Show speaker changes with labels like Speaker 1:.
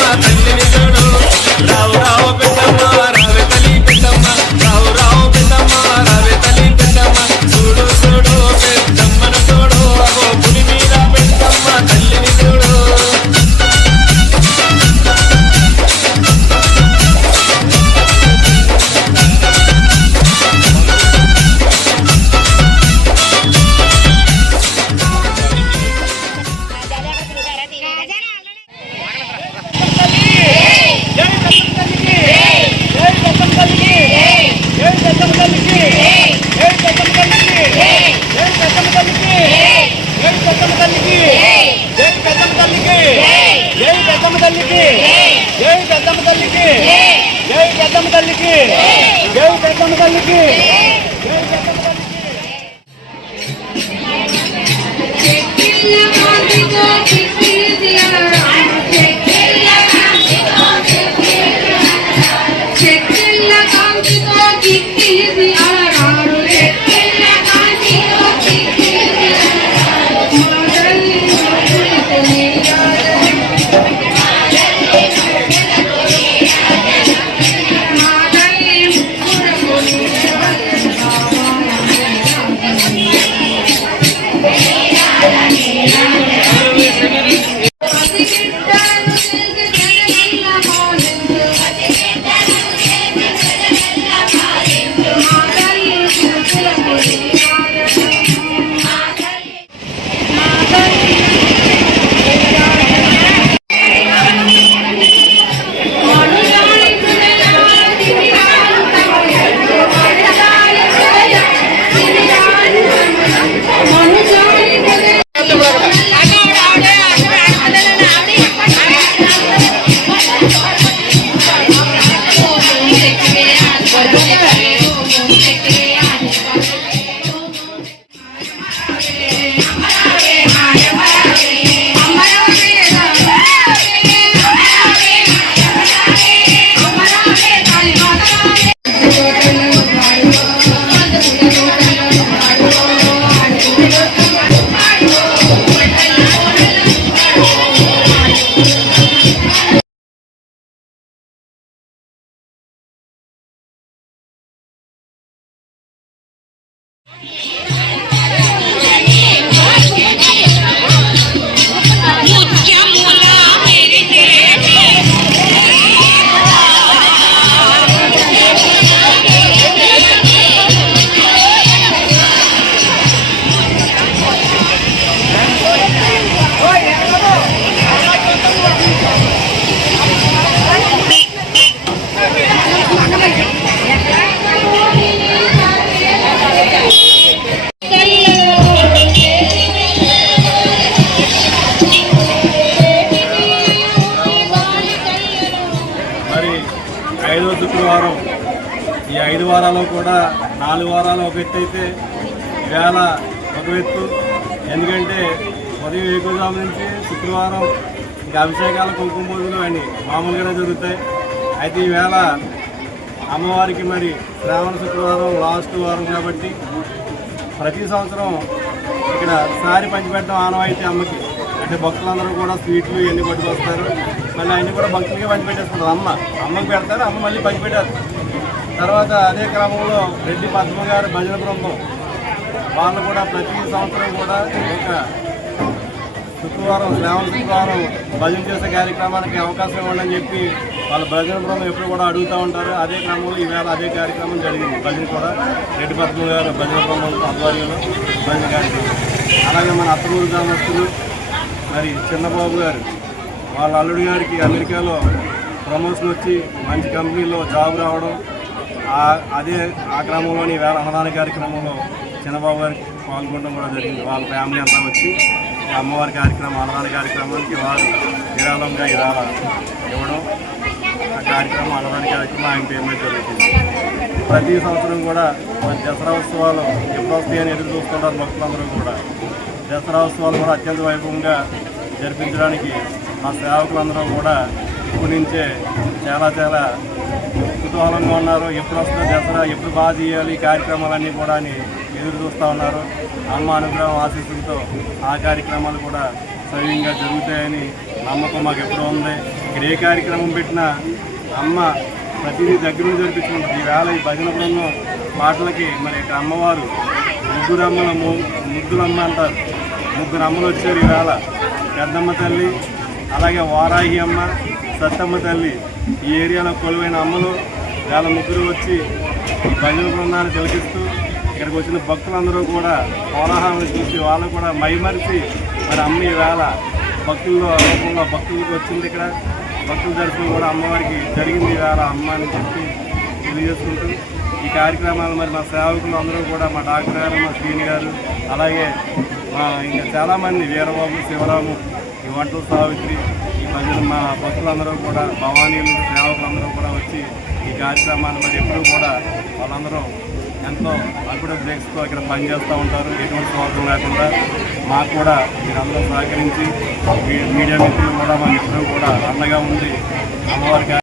Speaker 1: పెద్దమ్మ తల్లిని చూడు.
Speaker 2: చెక్కిళ్ళ
Speaker 3: వారాలు కూడా నాలుగు వారాలు ఒక ఎత్తు అయితే ఈవేళ ఒక ఎత్తు. ఎందుకంటే ఉదయం ఏకుజాము నుంచి శుక్రవారం ఇంకా అభిషేకాలు కుంకుమ పూజలు అని మామూలుగానే జరుగుతాయి. అయితే ఈవేళ అమ్మవారికి మరి శ్రావణ శుక్రవారం లాస్ట్ వారం కాబట్టి ప్రతి సంవత్సరం ఇక్కడ సారి పంచిపెట్టడం ఆనవాయితీ అమ్మకి. అంటే భక్తులందరూ కూడా స్వీట్లు ఇవన్నీ పట్టుకొస్తారు. మళ్ళీ అన్నీ కూడా భక్తులకే పంచిపెట్టేస్తారు అమ్మ అమ్మకి పెడతారు అమ్మ మళ్ళీ పంచిపెట్టారు తర్వాత అదే క్రమంలో రెడ్డి పద్మ గారు భజన బృందం. వాళ్ళు కూడా ప్రతి సంవత్సరం కూడా ఒక శుక్రవారం శ్రావణ శుక్రవారం భజన చేసే కార్యక్రమానికి అవకాశం ఇవ్వండి అని చెప్పి వాళ్ళ భజన బృందం ఎప్పుడు కూడా అడుగుతూ ఉంటారు. అదే క్రమంలో ఈవేళ అదే కార్యక్రమం జరిగింది. భజన కూడా రెడ్డి పద్మ గారు భజన బృందం ఆధ్వర్యంలో భజన కార్యక్రమం. అలాగే మన అత్తమూరు గ్రామస్తులు మరి చిన్నబాబు గారు వాళ్ళ అల్లుడి గారికి అమెరికాలో ప్రమోషన్ వచ్చి మంచి కంపెనీలో జాబ్ రావడం అదే ఆ క్రమంలోని వేల అన్నదాన కార్యక్రమంలో చిన్నబాబు గారికి పాల్గొనడం కూడా జరిగింది. వాళ్ళ ఫ్యామిలీ అంతా వచ్చి అమ్మవారి కార్యక్రమం అన్నదాన కార్యక్రమానికి వారు విరాళంగా ఇరాళ ఇవ్వడం ఆ కార్యక్రమం అన్నదాన కార్యక్రమం ఆయన పేరు మీద జరుగుతుంది. ప్రతి సంవత్సరం కూడా దసరా ఉత్సవాలు ఎప్పుడు అని ఎదురు చూస్తుంటారు భక్తులందరూ కూడా. దసరా ఉత్సవాలు కూడా అత్యంత వైభవంగా జరిపించడానికి మా సేవకులందరూ కూడా ఇప్పటి నుంచే చాలా చాలా కుతూహలంగా ఉన్నారు. ఎప్పుడు వస్తుందో దసరా ఎప్పుడు బాగా చేయాలి ఈ కార్యక్రమాలన్నీ కూడా అని ఎదురు చూస్తూ ఉన్నారు. అమ్మ అనుగ్రహం ఆశీస్సులతో ఆ కార్యక్రమాలు కూడా సవ్యంగా జరుగుతాయని నమ్మకం మాకు ఎప్పుడూ ఉంది. ఇక్కడ ఏ కార్యక్రమం పెట్టినా అమ్మ ప్రతిదీ దగ్గర జరిపించుకుంటుంది. ఈవేళ ఈ భజన బృందం పాటలకి మరి ఇక్కడ అమ్మవారు ముగ్గురు అమ్మల ముగ్గురమ్మ అంటారు. ముగ్గురు అమ్మలు వచ్చారు ఈవేళ. పెద్దమ్మ తల్లి అలాగే వారాహి అమ్మ సత్తమ్మ తల్లి ఈ ఏరియాలో కొలువైన అమ్మలు వేళ ముగ్గురు వచ్చి ఈ భజన బృందాన్ని తిలకిస్తూ ఇక్కడికి వచ్చిన భక్తులందరూ కూడా కోలాహలం చూసి వాళ్ళు కూడా మైమరిచి మరి అమ్మ వేళ భక్తుల్లో రూపంలో భక్తులకు వచ్చింది ఇక్కడ. భక్తుల దర్శనం కూడా అమ్మవారికి జరిగింది ఈవేళ అమ్మ అని చెప్పి తెలియజేసుకుంటూ ఈ కార్యక్రమాలు మరి మా సేవకులు అందరూ కూడా మా డాక్టర్ గారు మా శ్రీని గారు అలాగే మా ఇంకా చాలామంది వీరబాబు శివరాము ఈ వంటల సావిత్రి ప్రజలు మా భక్తులందరూ కూడా భవానీలు సేవకులందరూ కూడా వచ్చి ఈ కార్యక్రమాన్ని మరి ఎప్పుడూ కూడా వాళ్ళందరూ ఎంతో అప్పుడు బ్రేక్స్తో ఇక్కడ పనిచేస్తూ ఉంటారు. ఎటువంటి స్వార్థం లేకుండా మాకు కూడా మీరందరూ సహకరించి మీడియా మిత్రులు కూడా మాకు ఎప్పుడూ కూడా అండగా ఉండి అమ్మవారికి